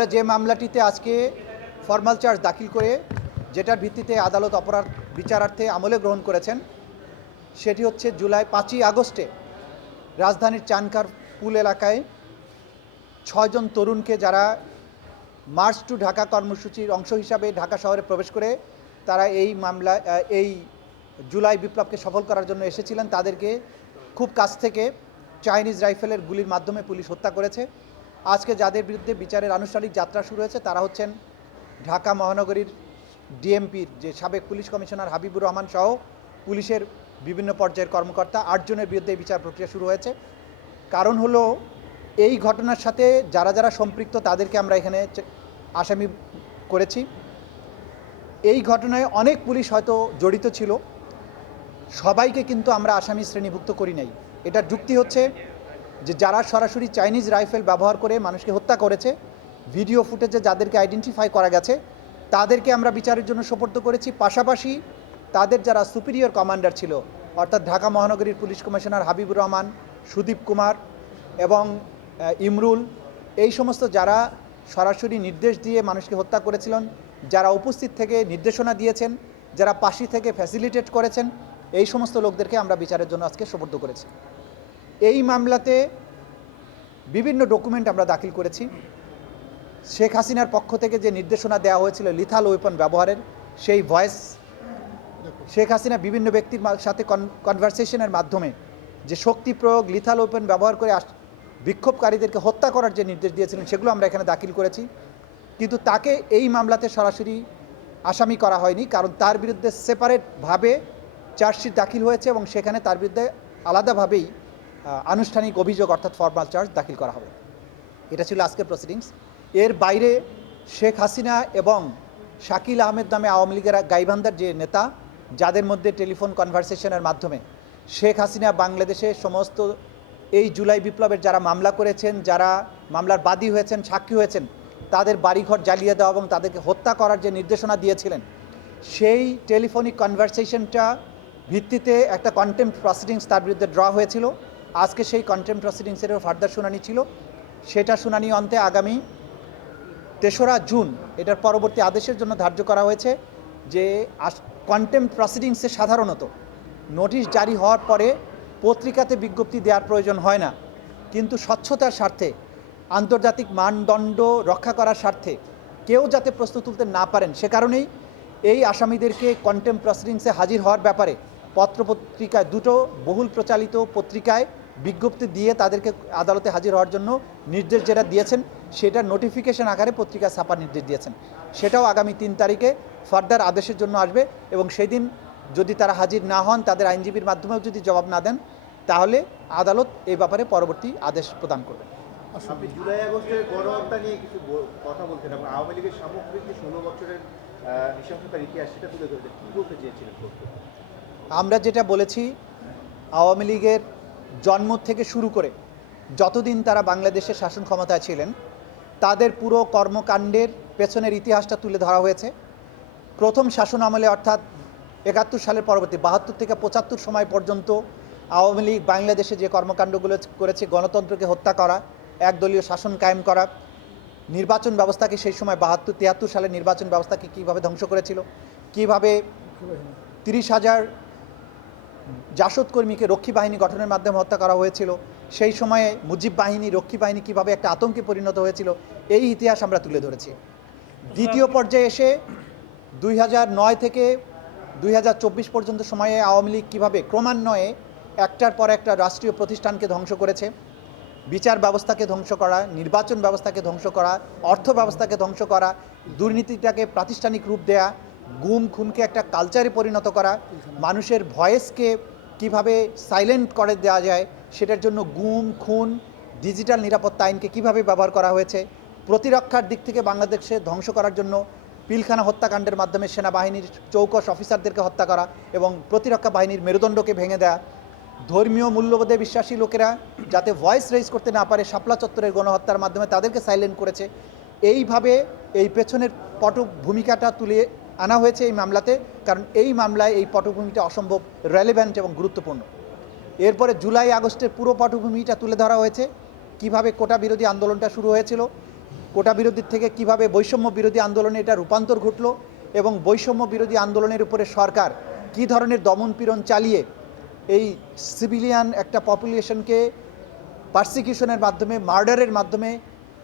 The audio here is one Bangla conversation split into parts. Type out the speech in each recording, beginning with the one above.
আমরা যে মামলাটিতে আজকে ফর্মাল চার্জ দাখিল করে, যেটার ভিত্তিতে আদালত অপরাধ বিচারার্থে আমলে গ্রহণ করেছেন, সেটি হচ্ছে জুলাই পাঁচই আগস্টে রাজধানীর চানকার পুল এলাকায় ছয়জন তরুণকে যারা মার্চ টু ঢাকা কর্মসূচির অংশ হিসাবে ঢাকা শহরে প্রবেশ করে, তারা এই মামলা এই জুলাই বিপ্লবকে সফল করার জন্য এসেছিলেন। তাদেরকে খুব কাছ থেকে চাইনিজ রাইফেলের গুলির মাধ্যমে পুলিশ হত্যা করেছে। আজকে যাদের বিরুদ্ধে বিচারের আনুষ্ঠানিক যাত্রা শুরু হয়েছে, তারা হচ্ছেন ঢাকা মহানগরীর ডিএমপির যে সাবেক পুলিশ কমিশনার হাবিবুর রহমান সহ পুলিশের বিভিন্ন পর্যায়ের কর্মকর্তা আটজনের বিরুদ্ধে বিচার প্রক্রিয়া শুরু হয়েছে। কারণ হলো, এই ঘটনার সাথে যারা যারা সম্পৃক্ত, তাদেরকে আমরা এখানে আসামি করেছি। এই ঘটনায় অনেক পুলিশ হয়তো জড়িত ছিল। সবাইকে কিন্তু আমরা আসামি শ্রেণীভুক্ত করি নাই। এটার যুক্তি হচ্ছে যে যারা সরাসরি চাইনিজ রাইফেল ব্যবহার করে মানুষকে হত্যা করেছে, ভিডিও ফুটেজে যাদেরকে আইডেন্টিফাই করা গেছে, তাদেরকে আমরা বিচারের জন্য সোপর্দ করেছি। পাশাপাশি তাদের যারা সুপিরিয়র কমান্ডার ছিল, অর্থাৎ ঢাকা মহানগরীর পুলিশ কমিশনার হাবিবুর রহমান, সুদীপ কুমার এবং ইমরুল, এই সমস্ত যারা সরাসরি নির্দেশ দিয়ে মানুষকে হত্যা করেছিলেন, যারা উপস্থিত থেকে নির্দেশনা দিয়েছেন, যারা পাশি থেকে ফ্যাসিলিটেট করেছেন, এই সমস্ত লোকদেরকে আমরা বিচারের জন্য আজকে সোপর্দ করেছি। এই মামলাতে বিভিন্ন ডকুমেন্ট আমরা দাখিল করেছি। শেখ হাসিনার পক্ষ থেকে যে নির্দেশনা দেওয়া হয়েছিল লিথাল ওয়েপন ব্যবহারের, সেই ভয়েস শেখ হাসিনা বিভিন্ন ব্যক্তির সাথে কনভারসেশনের মাধ্যমে যে শক্তি প্রয়োগ লিথাল ওয়েপন ব্যবহার করে বিক্ষোভকারীদেরকে হত্যা করার যে নির্দেশ দিয়েছিলেন, সেগুলো আমরা এখানে দাখিল করেছি। কিন্তু তাকে এই মামলাতে সরাসরি আসামি করা হয়নি, কারণ তার বিরুদ্ধে সেপারেটভাবে চার্জশিট দাখিল হয়েছে এবং সেখানে তার বিরুদ্ধে আলাদাভাবেই আনুষ্ঠানিক অভিযোগ অর্থাৎ ফর্মাল চার্জ দাখিল করা হবে। এটা ছিল আজকের প্রসিডিংস এর বাইরে শেখ হাসিনা এবং শাকিল আহমেদ নামে আওয়ামী লীগের গাইবান্ধার যে নেতা, যাদের মধ্যে টেলিফোন কনভারসেশনের মাধ্যমে শেখ হাসিনা বাংলাদেশে সমস্ত এই জুলাই বিপ্লবের যারা মামলা করেছেন, যারা মামলার বাদী হয়েছেন, সাক্ষী হয়েছেন, তাদের বাড়িঘর জ্বালিয়ে দেওয়া এবং তাদেরকে হত্যা করার যে নির্দেশনা দিয়েছিলেন, সেই টেলিফোনিক কনভারসেশনটা ভিত্তিতে একটা কন্টেম্প প্রসিডিংস তার বিরুদ্ধে ড্র হয়েছিল। আজকে সেই কন্টেম্প প্রসিডিংসেরও ফার্দার শুনানি ছিল। সেটা শুনানি অন্তে আগামী তেসরা জুন, এটার পরবর্তী আদেশের জন্য ধার্য করা হয়েছে যে কন্টেম্প প্রসিডিংসে সাধারণত নোটিশ জারি হওয়ার পরে পত্রিকাতে বিজ্ঞপ্তি দেওয়ার প্রয়োজন হয় না। কিন্তু স্বচ্ছতার স্বার্থে, আন্তর্জাতিক মানদণ্ড রক্ষা করার স্বার্থে কেউ যাতে প্রশ্ন তুলতে না পারেন, সে কারণেই এই আসামিদেরকে কন্টেম্প প্রসিডিংসে হাজির হওয়ার ব্যাপারে পত্রপত্রিকায় দুটো বহুল প্রচালিত পত্রিকায় বিজ্ঞপ্তি দিয়ে তাদেরকে আদালতে হাজির হওয়ার জন্য নির্দেশ যেটা দিয়েছেন সেটা নোটিফিকেশন আকারে পত্রিকা ছাপার নির্দেশ দিয়েছেন। সেটাও আগামী তিন তারিখে ফার্দার আদেশের জন্য আসবে এবং সেই দিন যদি তারা হাজির না হন তাদের আইনজীবীর মাধ্যমেও যদি জবাব না দেন তাহলে আদালত এই ব্যাপারে পরবর্তী আদেশ প্রদান করবে। আপনি জুলাই আগস্টের গণহত্যা নিয়ে কিছু কথা বলতেন এবং আওয়ামী লীগের সামগ্রিক ষোলো বছরের নৃশংসতার ইতিহাস সেটা তুলে ধরেছেন কী বলতে চেয়েছিলেন? আমরা যেটা বলেছি আওয়ামী লীগের জন্ম থেকে শুরু করে যতদিন তারা বাংলাদেশের শাসন ক্ষমতায় ছিলেন, তাদের পুরো কর্মকাণ্ডের পেছনের ইতিহাসটা তুলে ধরা হয়েছে। প্রথম শাসন আমলে অর্থাৎ একাত্তর সালের পরবর্তী বাহাত্তর থেকে পঁচাত্তর সময় পর্যন্ত আওয়ামী লীগ বাংলাদেশে যে কর্মকাণ্ডগুলো করেছে, গণতন্ত্রকে হত্যা করা, একদলীয় শাসন কায়েম করা, নির্বাচন ব্যবস্থাকে সেই সময় বাহাত্তর, তিয়াত্তর সালের নির্বাচন ব্যবস্থাকে কীভাবে ধ্বংস করেছিল, কীভাবে তিরিশ হাজার জাসদ কর্মীকে রক্ষী বাহিনী গঠনের মাধ্যমে হত্যা করা হয়েছিল। সেই সময়ে মুজিব বাহিনী রক্ষী বাহিনী কীভাবে একটা আতঙ্কে পরিণত হয়েছিল, এই ইতিহাস আমরা তুলে ধরেছি। দ্বিতীয় পর্যায়ে এসে দুই নয় থেকে দুই হাজার চব্বিশ পর্যন্ত সময়ে আওয়ামী লীগ কীভাবে ক্রমান্বয়ে একটার পর একটা রাষ্ট্রীয় প্রতিষ্ঠানকে ধ্বংস করেছে, বিচার ব্যবস্থাকে ধ্বংস করা, নির্বাচন ব্যবস্থাকে ধ্বংস করা, অর্থ ব্যবস্থাকে ধ্বংস করা, দুর্নীতিটাকে প্রাতিষ্ঠানিক রূপ দেয়া গুম, খুনকে একটা কালচারে পরিণত করা, মানুষের ভয়েসকে কীভাবে সাইলেন্ট করে দেওয়া যায়, সেটার জন্য গুম, খুন ডিজিটাল নিরাপত্তা আইনকে কীভাবে ব্যবহার করা হয়েছে, প্রতিরক্ষার দিক থেকে বাংলাদেশে ধ্বংস করার জন্য পিলখানা হত্যাকাণ্ডের মাধ্যমে সেনাবাহিনীর চৌকস অফিসারদেরকে হত্যা করা এবং প্রতিরক্ষা বাহিনীর মেরুদণ্ডকে ভেঙে দেয়া। ধর্মীয় মূল্যবোধে বিশ্বাসী লোকেরা যাতে ভয়েস রেজ করতে না পারে, শাপলা চত্বরের গণহত্যার মাধ্যমে তাদেরকে সাইলেন্ট করেছে। এইভাবে এই পেছনের পট ভূমিকাটা তুলে আনা হয়েছে এই মামলাতে, কারণ এই মামলায় এই পটভূমিটা অসম্ভব রেলেভেন্ট এবং গুরুত্বপূর্ণ। এরপরে জুলাই আগস্টের পুরো পটভূমিটা তুলে ধরা হয়েছে, কীভাবে কোটা বিরোধী আন্দোলনটা শুরু হয়েছিল, কোটা বিরোধী থেকে কীভাবে বৈষম্য বিরোধী আন্দোলনে এটা রূপান্তর ঘটলো, এবং বৈষম্য বিরোধী আন্দোলনের উপরে সরকার কী ধরনের দমন পীড়ন চালিয়ে এই সিভিলিয়ান একটা পপুলেশনকে পার্সিকিউশনের মাধ্যমে মার্ডারের মাধ্যমে,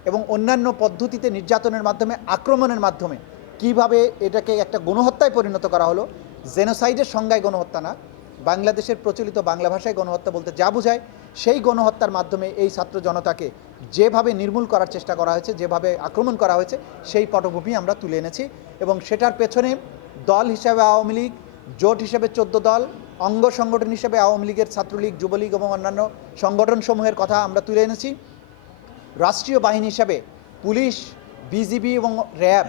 এবং অন্যান্য পদ্ধতিতে নির্যাতনের মাধ্যমে, আক্রমণের মাধ্যমে কীভাবে এটাকে একটা গণহত্যায় পরিণত করা হলো? জেনোসাইডের সংজ্ঞায় গণহত্যা না। বাংলাদেশের প্রচলিত বাংলা ভাষায় গণহত্যা বলতে যা বোঝায়, সেই গণহত্যার মাধ্যমে এই ছাত্র জনতাকে যেভাবে নির্মূল করার চেষ্টা করা হয়েছে, যেভাবে আক্রমণ করা হয়েছে, সেই পটভূমি আমরা তুলে এনেছি এবং সেটার পেছনে দল হিসাবে আওয়ামী লীগ, জোট হিসেবে চোদ্দ দল, অঙ্গ সংগঠন হিসেবে আওয়ামী লীগের ছাত্রলীগ, যুবলীগ এবং অন্যান্য সংগঠনসমূহের কথা আমরা তুলে এনেছি। রাষ্ট্রীয় বাহিনী হিসাবে পুলিশ, বিজিবি এবং র্যাব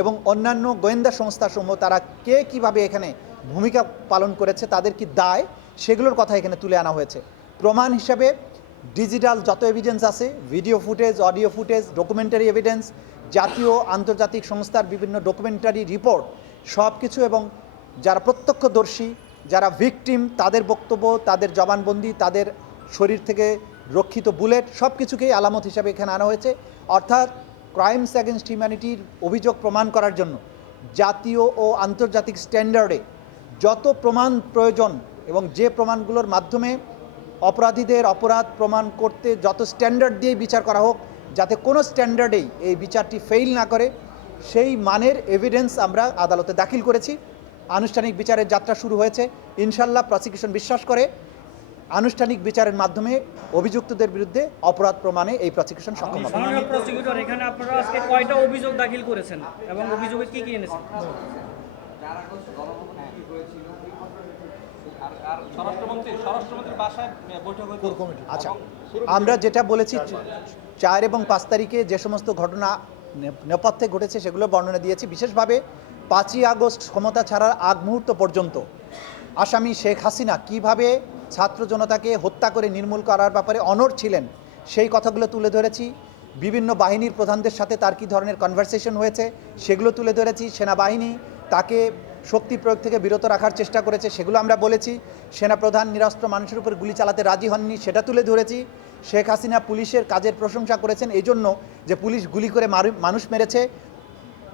এবং অন্যান্য গোয়েন্দা সংস্থাসমূহ, তারা কে কীভাবে এখানে ভূমিকা পালন করেছে, তাদের কি দায়, সেগুলোর কথা এখানে তুলে আনা হয়েছে। প্রমাণ হিসাবে, ডিজিটাল যত এভিডেন্স আছে video footage audio footage documentary evidence জাতীয় আন্তর্জাতিক সংস্থার বিভিন্ন ডকুমেন্টারি রিপোর্ট সব কিছু এবং যারা প্রত্যক্ষদর্শী, যারা ভিকটিম তাদের বক্তব্য, তাদের জবানবন্দি, তাদের শরীর থেকে রক্ষিত বুলেট সব কিছুকেই আলামত হিসাবে এখানে আনা হয়েছে। অর্থাৎ ক্রাইমস অ্যাগেনস্ট হিউম্যানিটির অভিযোগ প্রমাণ করার জন্য জাতীয় ও আন্তর্জাতিক স্ট্যান্ডার্ডে যত প্রমাণ প্রয়োজন এবং যে প্রমাণগুলোর মাধ্যমে অপরাধীদের অপরাধ প্রমাণ করতে যত স্ট্যান্ডার্ড দিয়ে বিচার করা হোক, যাতে কোনো স্ট্যান্ডার্ডেই এই বিচারটি ফেইল না করে, সেই মানের এভিডেন্স আমরা আদালতে দাখিল করেছি। আনুষ্ঠানিক বিচারের যাত্রা শুরু হয়েছে। ইনশাল্লাহ প্রসিকিউশন বিশ্বাস করে। আনুষ্ঠানিক বিচারের মাধ্যমে অভিযুক্তদের বিরুদ্ধে অপরাধ প্রমাণে এই প্রসিকিউশন সক্ষম হবে। মাননীয় প্রসিকিউটর এখানে আপনারা আজকে কয়টা অভিযোগ দাখিল করেছেন এবং অভিযোগে কি কি এনেছেন? আচ্ছা আমরা যেটা বলেছি চার এবং পাঁচ তারিখে যে সমস্ত ঘটনা নেপথ্যে ঘটেছে সেগুলো বর্ণনা দিয়েছি। বিশেষভাবে পাঁচই আগস্ট ক্ষমতা ছাড়ার আগ মুহূর্ত পর্যন্ত আসামি শেখ হাসিনা কীভাবে ছাত্র জনতাকে হত্যা করে নির্মূল করার ব্যাপারে অনড় ছিলেন। সেই কথাগুলো তুলে ধরেছি। বিভিন্ন বাহিনীর প্রধানদের সাথে তার কী ধরনের কনভারসেশন হয়েছে, সেগুলো তুলে ধরেছি। সেনাবাহিনী তাকে শক্তি প্রয়োগ থেকে বিরত রাখার চেষ্টা করেছে, সেগুলো আমরা বলেছি। সেনাপ্রধান নিরস্ত্র মানুষের উপর গুলি চালাতে রাজি হননি, সেটা তুলে ধরেছি। শেখ হাসিনা পুলিশের কাজের প্রশংসা করেছেন এই জন্য যে পুলিশ গুলি করে মানুষ মেরেছে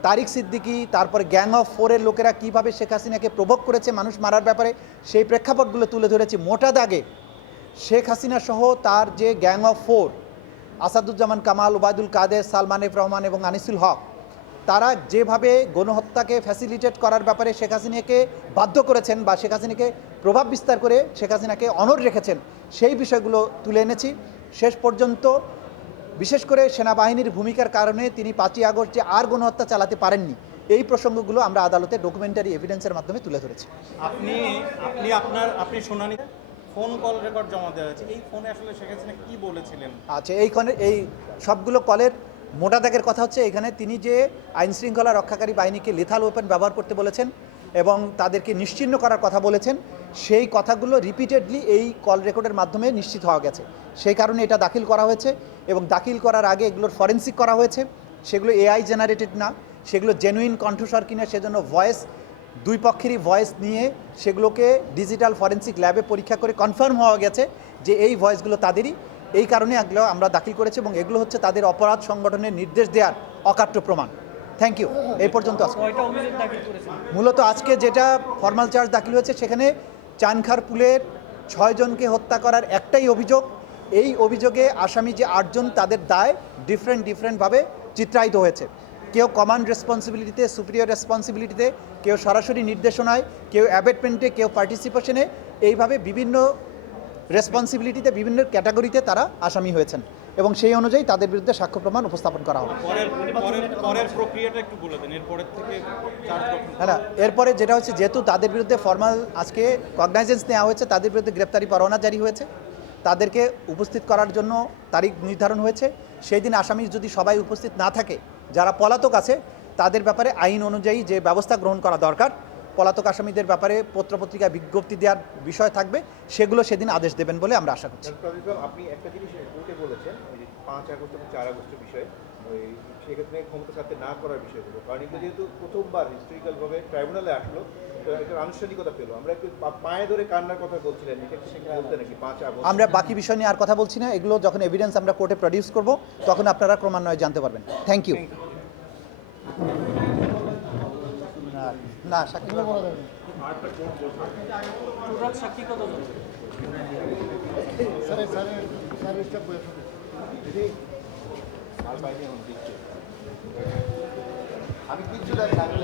তারিক সিদ্দিকি, তারপরে গ্যাং অফ ফোরের লোকেরা কীভাবে শেখ হাসিনাকে প্রভোগ করেছে মানুষ মারার ব্যাপারে, সেই প্রেক্ষাপটগুলো তুলে ধরেছি মোটা দাগে। শেখ হাসিনা সহ তার যে gang of four, Asaduzzaman Kamal, Obaidul Quader Salman F Rahman এবং আনিসুল হক, তারা যেভাবে গণহত্যাকে ফ্যাসিলিটেট করার ব্যাপারে শেখ হাসিনাকে বাধ্য করেছেন বা শেখ হাসিনাকে প্রভাব বিস্তার করে শেখ হাসিনাকে অনড় রেখেছেন, সেই বিষয়গুলো তুলে এনেছি। শেষ পর্যন্ত বিশেষ করে সেনাবাহিনীর ভূমিকার কারণে তিনি পাঁচই আগস্ট যে আর গণহত্যা চালাতে পারেননি এই প্রসঙ্গগুলো আমরা আদালতে ডকুমেন্টারি এভিডেন্সের মাধ্যমে তুলে ধরেছি। আপনি আপনি আপনার আপনি শুনানি ফোন কল রেকর্ড জমা দেওয়া হয়েছে। এই ফোনে আসলে শেখ হাসিনা কি বলেছিলেন? আচ্ছা এইখানে এই সবগুলো কলের মোটা দাগের কথা হচ্ছে এখানে তিনি যে আইন শৃঙ্খলা রক্ষাকারী বাহিনীকে লিথাল ওপেন ব্যবহার করতে বলেছেন এবং তাদেরকে নিশ্চিহ্ন করার কথা বলেছেন সেই কথাগুলো রিপিটেডলি এই কল রেকর্ডের মাধ্যমে নিশ্চিত হওয়া গেছে। সেই কারণে এটা দাখিল করা হয়েছে এবং দাখিল করার আগে এগুলোর ফরেন্সিক করা হয়েছে। সেগুলো এআই জেনারেটেড না সেগুলো জেনুইন কণ্ঠস্বর কিনা সেজন্য ভয়েস দুই পক্ষেরই ভয়েস নিয়ে সেগুলোকে ডিজিটাল ফরেন্সিক ল্যাবে পরীক্ষা করে কনফার্ম হওয়া গেছে যে এই ভয়েসগুলো তাদেরই। এই কারণে এগুলো আমরা দাখিল করেছি এবং এগুলো হচ্ছে তাদের অপরাধ সংগঠনের নির্দেশ দেওয়ার অকাট্য প্রমাণ। থ্যাংক ইউ এই পর্যন্ত মূলত আজকে যেটা ফর্মাল চার্জ দাখিল হয়েছে সেখানে চানখার পুলের ছয়জনকে হত্যা করার একটাই অভিযোগ। এই অভিযোগে আসামি যে আটজন তাদের দায় ডিফারেন্ট ডিফারেন্টভাবে চিত্রায়িত হয়েছে। কেউ কমান্ড রেসপন্সিবিলিটিতে সুপিরিয়র রেসপন্সিবিলিটিতে কেউ সরাসরি নির্দেশনায়, কেউ অ্যাবেটমেন্টে কেউ পার্টিসিপেশনে এইভাবে বিভিন্ন রেসপন্সিবিলিটিতে বিভিন্ন ক্যাটাগরিতে তারা আসামি হয়েছেন। এবং সেই অনুযায়ী তাদের বিরুদ্ধে সাক্ষ্য প্রমাণ উপস্থাপন করা হবে। হ্যাঁ না এরপরে যেটা হচ্ছে যেহেতু তাদের বিরুদ্ধে ফর্মাল আজকে কগনাইজেন্স নেওয়া হয়েছে তাদের বিরুদ্ধে গ্রেপ্তারি পরোয়ানা জারি হয়েছে তাদেরকে উপস্থিত করার জন্য তারিখ নির্ধারণ হয়েছে সেই দিন আসামি যদি সবাই উপস্থিত না থাকে যারা পলাতক আছে তাদের ব্যাপারে আইন অনুযায়ী যে ব্যবস্থা গ্রহণ করা দরকার পলাতক আসামিদের ব্যাপারে পত্রপত্রিকায় বিজ্ঞপ্তি দেওয়ার বিষয় থাকবে সেগুলো সেদিন আদেশ দেবেন বলে আমরা আশা করছি। আপনি একটা জিনিস কোর্টে বলেছেন পাঁচ আগস্ট এবং চার আগস্টের বিষয়ে সেক্ষেত্রে ক্ষমতা ছাড়তে না করার বিষয়গুলো কারণ এগুলো যেহেতু প্রথমবার হিস্টোরিক্যালভাবে ট্রাইব্যুনালে আসলো আনুষ্ঠানিকতা পেল। আমরা একটু পায়ে ধরে কান্নার কথা বলছিলেন আমরা বাকি বিষয় নিয়ে আর কথা বলছি না এগুলো যখন এভিডেন্স আমরা কোর্টে প্রডিউস করব তখন আপনারা ক্রমান্বয়ে জানতে পারবেন। থ্যাংক ইউ না সাক্ষী করা যাবে আমি কিছু লাগে আমি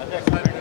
আচ্ছা, এক লাখ আচ্ছা